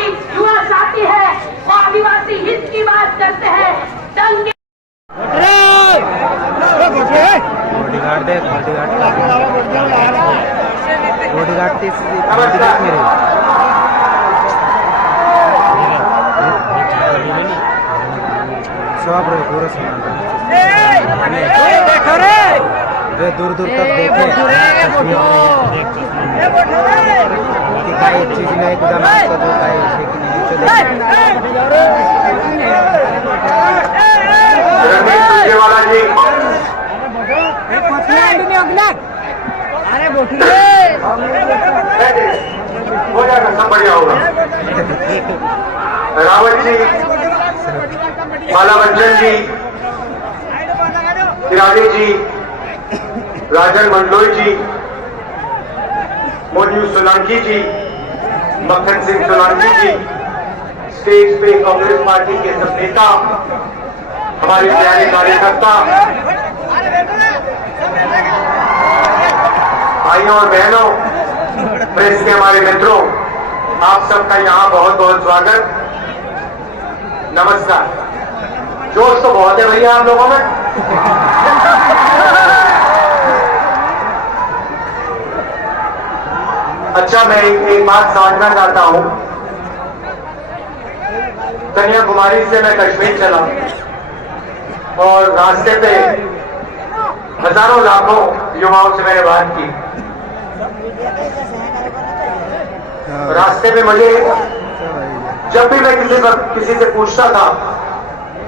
हमारी युवा साथी है वो आदिवासी हित की बात करते हैं। दंगे बॉडीगार्ड देख बॉडीगार्ड तीस मेरे सब रहे पूरा सामान देखो रे दूर दूर तक देखे चीज में एकदम अरे हो जाएगा, सब बढ़िया होगा। रावत जी, माला बच्चन जी, तिरानी जी, राजन मंडलोई जी, मोन्यू सोलंकी जी, मक्खन सिंह सोलंकी जी, स्टेज पे कांग्रेस पार्टी के सब नेता, हमारे प्यारे कार्यकर्ता, भाइयों और बहनों, प्रेस के हमारे मित्रों, आप सबका यहाँ बहुत बहुत स्वागत, नमस्कार। जोश तो बहुत है भैया आप लोगों में। अच्छा, मैं एक बात समझना चाहता हूं। कन्याकुमारी से मैं कश्मीर चला और रास्ते पे हजारों लाखों युवाओं से मैंने बात की। रास्ते में मुझे जब भी मैं किसी से पूछता था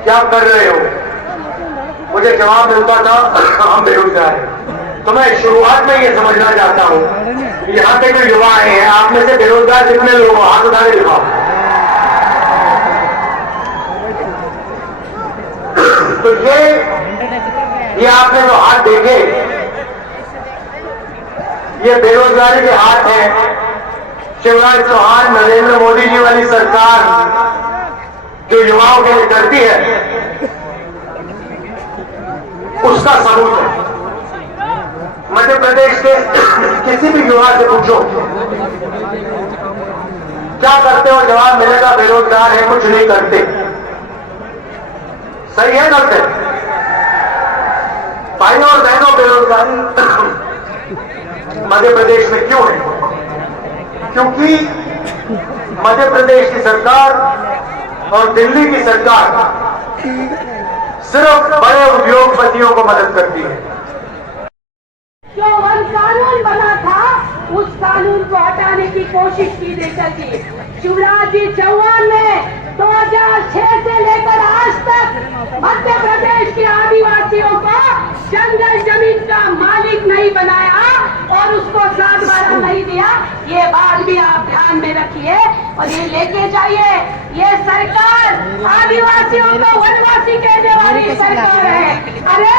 क्या कर रहे हो, मुझे जवाब मिलता था हम बेरोजगार हैं। तो मैं शुरुआत में ये समझना चाहता हूं, यहाँ पे जो युवा आए हैं, आप में से बेरोजगार जितने लोग हो हाथ उठा के दिखाओ। तो ये आपने जो हाथ देखे, ये बेरोजगारी के हाथ हैं। शिवराज चौहान, नरेंद्र मोदी जी वाली सरकार जो युवाओं के लिए करती है, उसका सबूत है। मध्य प्रदेश के किसी भी युवा से पूछो क्या करते हो, जवाब मिलेगा बेरोजगार है, कुछ नहीं करते। सही है, गलत है? भाइयों और बहनों, बेरोजगारी मध्य प्रदेश में क्यों है? क्योंकि मध्य प्रदेश की सरकार और दिल्ली की सरकार सिर्फ बड़े उद्योगपतियों को मदद करती है। जो वन कानून बना था, उस कानून को हटाने की कोशिश की गई थी। शिवराज जी चौहान ने 2006 से लेकर आज तक मध्य प्रदेश के आदिवासियों को जंगल जमीन का मालिक नहीं बनाया और उसको सातवारा नहीं दिया। ये बात भी आप ध्यान में रखिए और ये लेके जाइए। ये सरकार आदिवासियों को वनवासी कहने वाली सरकार है। अरे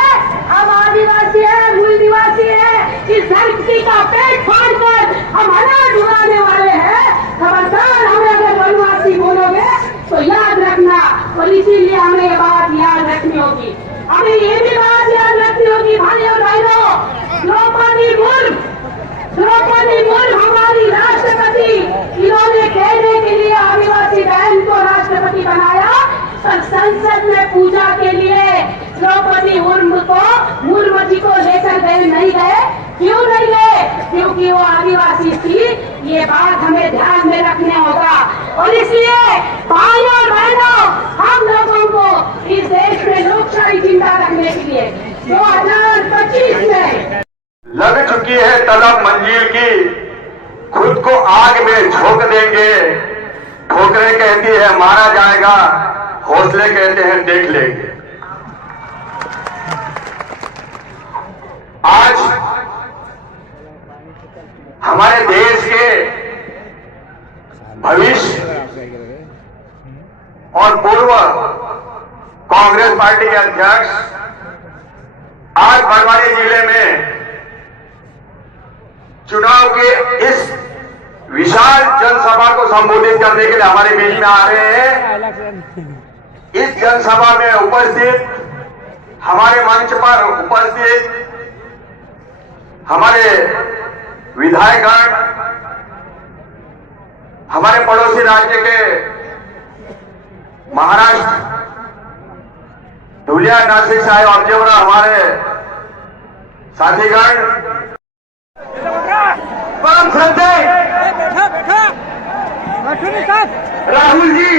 हम आदिवासी हैं, मूल निवासी हैं, इस धरती का पेट फाड़कर हम अनाज उड़ाने वाले हैं। खबरदार हमें अगर वनवासी बोलोगे तो याद रखना। और इसीलिए हमें ये बात याद रखनी होगी। हमें ये भी बात याद रखनी होगी भाई और बहनों, द्रौपदी मुर्मू हमारी राष्ट्रपति, इन्होंने कहने के लिए आदिवासी बहन को राष्ट्रपति बनाया, पर संसद में पूजा के लिए द्रौपदी मुर्मू जी को लेकर गए नहीं गए। क्यों नहीं गए? क्योंकि वो आदिवासी थी। ये बात हमें ध्यान में रखने होगा। और इसलिए भाइयों और बहनों, हम लोगों को इस देश में लोकशाही जिंदा रखने के लिए 2025 में लग चुकी है तलब मंजिल की, खुद को आग में झोंक देंगे। ठोकरें कहती है मारा जाएगा, हौसले कहते हैं देख लेंगे। आज हमारे देश के भविष्य और पूर्व कांग्रेस पार्टी के अध्यक्ष आज बड़वानी जिले में चुनाव के इस विशाल जनसभा को संबोधित करने के लिए हमारे बीच में आ रहे हैं। इस जनसभा में उपस्थित, हमारे मंच पर उपस्थित हमारे विधायकगण, हमारे पड़ोसी राज्य के महाराष्ट्र धुलिया नासिक साहेब ऑब्जर्वर हमारे साथीगण परम श्रद्धेय राहुल जी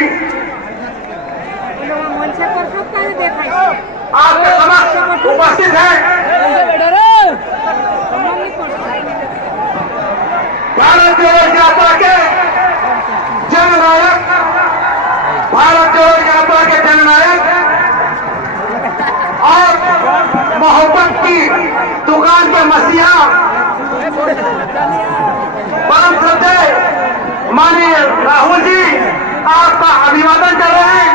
आपके समक्ष उपस्थित हैं। भारत जोड़ो यात्रा के जननायक, भारत जोड़ो यात्रा के जननायक और मोहब्बत की दुकान के मसीहा परम श्रद्धेय माननीय राहुल जी आपका अभिवादन कर रहे हैं।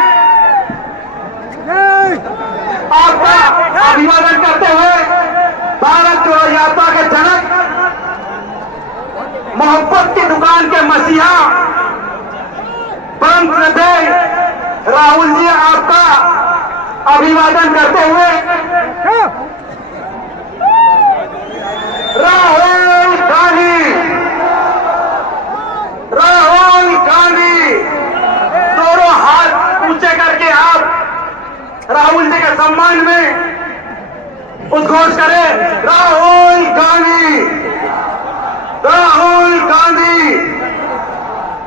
आपका अभिवादन करते हुए भारत जोड़ो यात्रा के जनक, मोहब्बत की दुकान के मसीहा परम श्रद्धेय राहुल जी आपका अभिवादन करते हुए राहुल गांधी, राहुल गांधी, दोनों हाथ ऊंचे करके आप राहुल जी के सम्मान में उद्घोष करें, राहुल गांधी, राहुल गांधी।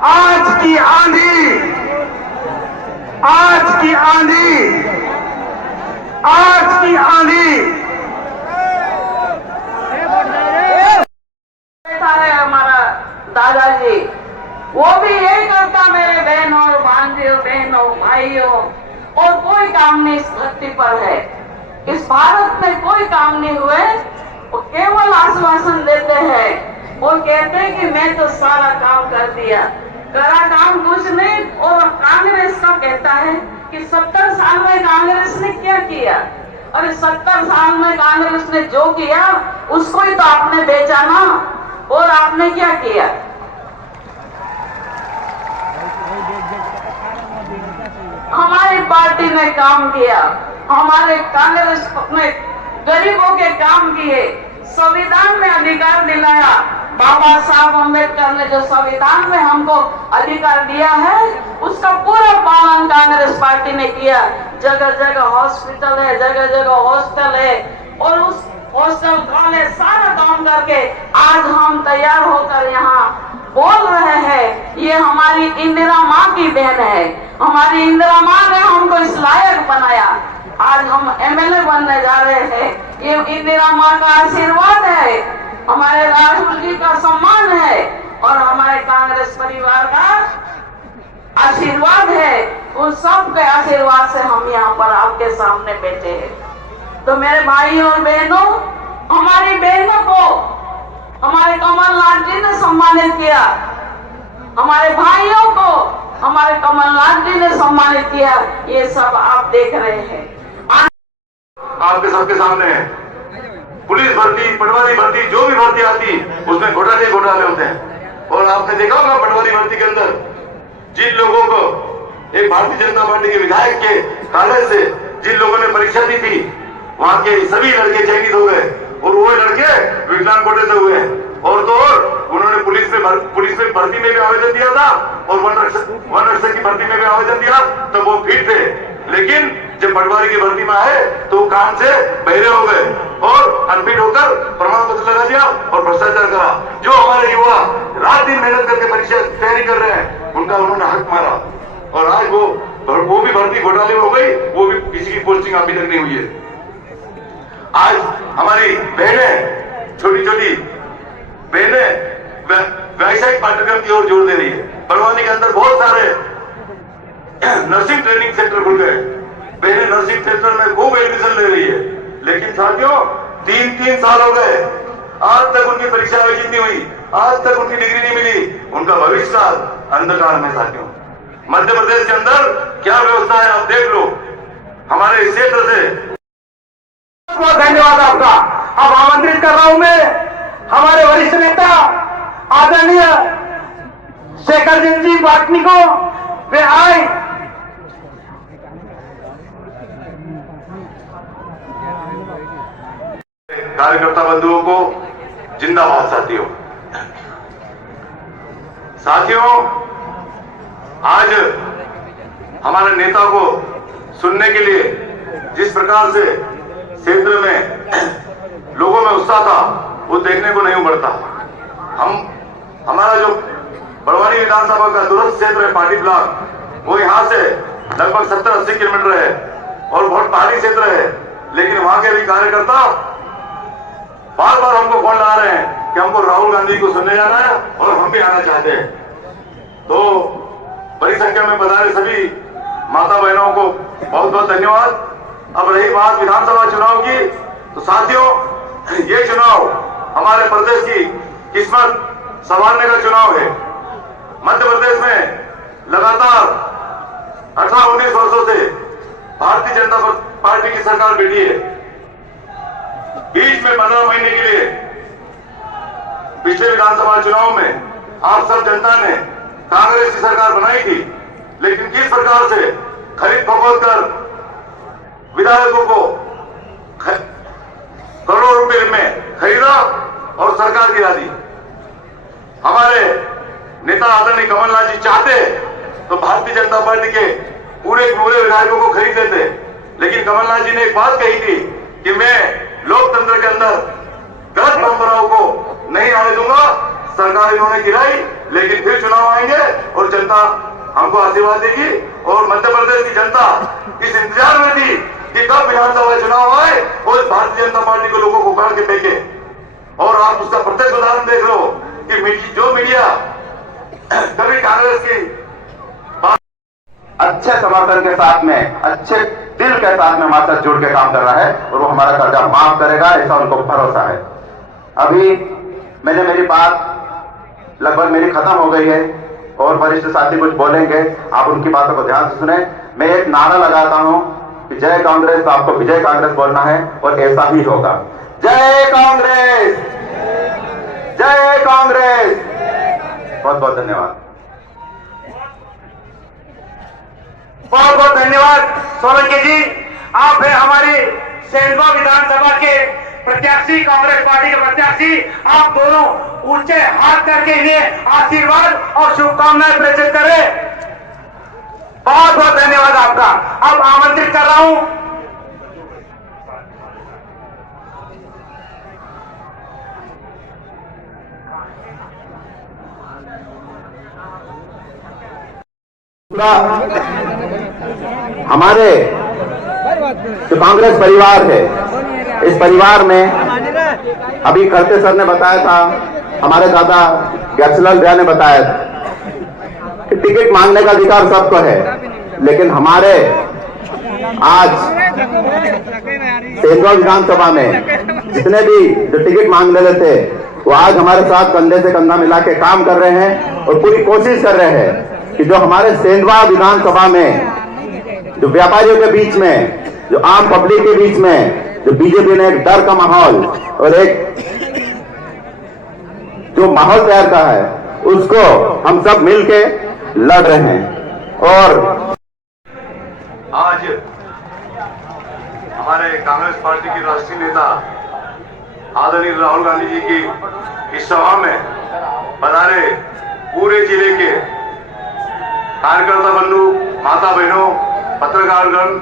आज की आंधी, आज की आंधी, आज की आंधी है हमारा दादाजी, वो भी यही करता मेरे बहनों, भांजियों, बहनों, भाइयों, और कोई काम नहीं इस धरती पर है। इस भारत में कोई काम नहीं हुए, वो केवल आश्वासन देते हैं और कहते हैं कि मैं तो सारा काम कर दिया, करा काम कुछ नहीं। और कांग्रेस का कहता है कि 70 साल में कांग्रेस ने क्या किया, और इस 70 साल में कांग्रेस ने जो किया उसको ही तो आपने बेचा ना। और आपने क्या किया? हमारी पार्टी ने काम किया, हमारे कांग्रेस ने गरीबों के काम किए, संविधान में अधिकार दिलाया। बाबा साहब अम्बेडकर ने जो संविधान में हमको अधिकार दिया है उसका पूरा पालन कांग्रेस पार्टी ने किया। जगह जगह हॉस्पिटल है, जगह जगह हॉस्टल है, और उस हॉस्टल कॉलेज सारा काम करके आज हम तैयार होकर यहाँ बोल रहे हैं। ये हमारी इंदिरा माँ की देन है, हमारी इंदिरा माँ ने हमको इस लायक बनाया। आज हम एमएलए बनने जा रहे हैं, ये इंदिरा माँ का आशीर्वाद है, हमारे राहुल जी का सम्मान है और हमारे कांग्रेस परिवार का आशीर्वाद है। उन सब के आशीर्वाद से हम यहाँ पर आपके सामने बैठे हैं। तो मेरे भाइयों और बहनों, हमारी बहनों को हमारे कमलनाथ जी ने सम्मानित किया, हमारे भाइयों को हमारे कमलनाथ जी ने सम्मानित किया। ये सब आप देख रहे हैं। आपके सबके सामने है। पुलिस भर्ती, पटवारी भर्ती, जो भी भर्ती आती उसमें घोटाले होते हैं। और आपने देखा होगा पटवारी भर्ती के अंदर जिन लोगों को एक भारतीय जनता पार्टी के विधायक के कॉलेज से जिन लोगों ने परीक्षा दी थी, वहां के सभी लड़के चयनित हो गए और वो लड़के विकलांग कोटे से हुए। और तो और उन्होंने पुलिस में भर्ती में भी आवेदन दिया था और वन रक्षक की भर्ती में भी आवेदन दिया, तो वो फिट थे। लेकिन जब पटवारी की भर्ती में आए तो कान से बहरे हो गए और अनफिट होकर प्रमाण पत्र लगा दिया और भ्रष्टाचार करा। जो हमारे युवा रात दिन मेहनत करके परीक्षा तैयारी कर रहे हैं, उनका उन्होंने हक मारा और आज वो भी भर्ती घोटाले में हो गई, वो भी किसी की पोस्टिंग अभी तक नहीं हुई है। आज हमारी बहनें, छोटी छोटी बहनें व्यावसायिक पाठ्यक्रम की ओर जोर दे रही है। बड़वानी के अंदर बहुत सारे नर्सिंग ट्रेनिंग सेंटर खुल गए, बहनें नर्सिंग सेंटर में खूब एडमिशन ले रही है। लेकिन साथियों 3 साल हो गए, आज तक उनकी परीक्षा आयोजित नहीं हुई, आज तक उनकी डिग्री नहीं मिली, उनका भविष्य अंधकार में। साथियों मध्य प्रदेश के अंदर क्या व्यवस्था है आप देख लो। हमारे इस क्षेत्र से बहुत धन्यवाद आपका। अब आमंत्रित कर रहा हूं मैं हमारे वरिष्ठ नेता आदरणीय शेखर जी वाटनी को, वे आए। कार्यकर्ता बंधुओं को जिंदाबाद। साथियों आज हमारे नेता को सुनने के लिए जिस प्रकार से क्षेत्र में लोगों में उत्साह था वो देखने को नहीं उमड़ता। हमारा जो बड़वानी विधानसभा का दूरस्थ क्षेत्र है पार्टी ब्लॉक, वो यहाँ से लगभग 70-80 किलोमीटर है और बहुत पहाड़ी क्षेत्र है, लेकिन वहां के भी कार्यकर्ता बार बार हमको फोन लगा रहे हैं कि हमको राहुल गांधी को सुनने जाना है और हम भी आना चाहते हैं। तो बड़ी संख्या में पधारे सभी माता बहनों को बहुत बहुत धन्यवाद। अब रही बात विधानसभा चुनाव की, तो साथियों ये चुनाव हमारे प्रदेश की किस्मत संवारने का चुनाव है। मध्य प्रदेश में लगातार 18-19 वर्षों से भारतीय जनता पार्टी की सरकार बैठी है। बीच में 15 महीने के लिए पिछले विधानसभा चुनाव में आप सब जनता ने कांग्रेस की सरकार बनाई थी, लेकिन किस प्रकार से खरीद फरोख्त कर विधायकों को करोड़ों रुपए में खरीदा और सरकार गिरा दी। हमारे नेता आदरणीय कमलनाथ जी चाहते तो भारतीय जनता पार्टी के पूरे विधायकों को खरीद देते, लेकिन कमलनाथ जी ने एक बात कही थी कि मैं लोकतंत्र के अंदर गलत परंपराओं को नहीं आने दूंगा। सरकार इन्होंने गिराई, लेकिन फिर चुनाव आएंगे और जनता हमको आशीर्वाद देगी। और मध्य प्रदेश की जनता इस इंतजार में थी कि कब विधानसभा चुनाव आए और भारतीय जनता पार्टी को लोगों को उखाड़ के फेंके। और आप उसका प्रत्यक्ष उदाहरण देख लो कि जो मीडिया कभी कांग्रेस की अच्छे समर्थन के साथ में, अच्छे दिल के साथ में हमारे साथ जुड़ के काम कर रहा है और वो हमारा कर्जा माफ करेगा, ऐसा उनको भरोसा है। अभी मैंने मेरी बात लगभग मेरी खत्म हो गई है और वरिष्ठ साथी कुछ बोलेंगे, आप उनकी बातों को ध्यान से सुने। मैं एक नारा लगाता हूं कि जय कांग्रेस, तो आपको विजय कांग्रेस बोलना है और ऐसा ही होगा। जय कांग्रेस, जय कांग्रेस। बहुत बहुत धन्यवाद। बहुत बहुत धन्यवाद सोलंकी जी। आप है हमारी सेंधवा विधानसभा के प्रत्याशी, कांग्रेस पार्टी के प्रत्याशी। आप दोनों ऊंचे हाथ करके इन्हें आशीर्वाद और शुभकामनाएं प्रेषित करें। बहुत बहुत धन्यवाद आपका। अब आमंत्रित कर रहा हूं हमारे जो कांग्रेस परिवार है, इस परिवार में अभी करते सर ने बताया था, हमारे दादा गैसलाल भैया ने बताया था कि टिकट मांगने का अधिकार सबको है, लेकिन हमारे आज सेंधवा विधानसभा में जितने भी जो टिकट मांग रहे थे, वो आज हमारे साथ कंधे से कंधा मिला के काम कर रहे हैं और पूरी कोशिश कर रहे हैं कि जो हमारे सेंधवा विधानसभा में जो व्यापारियों के बीच में, जो आम पब्लिक के बीच में, जो बीजेपी ने एक डर का माहौल और एक जो माहौल तैयार करा है, उसको हम सब मिलके लड़ रहे हैं। और आज हमारे कांग्रेस पार्टी के राष्ट्रीय नेता आदरणीय राहुल गांधी जी की इस सभा में पधारे पूरे जिले के कार्यकर्ता बंधु, माता बहनों, पत्रकारगण,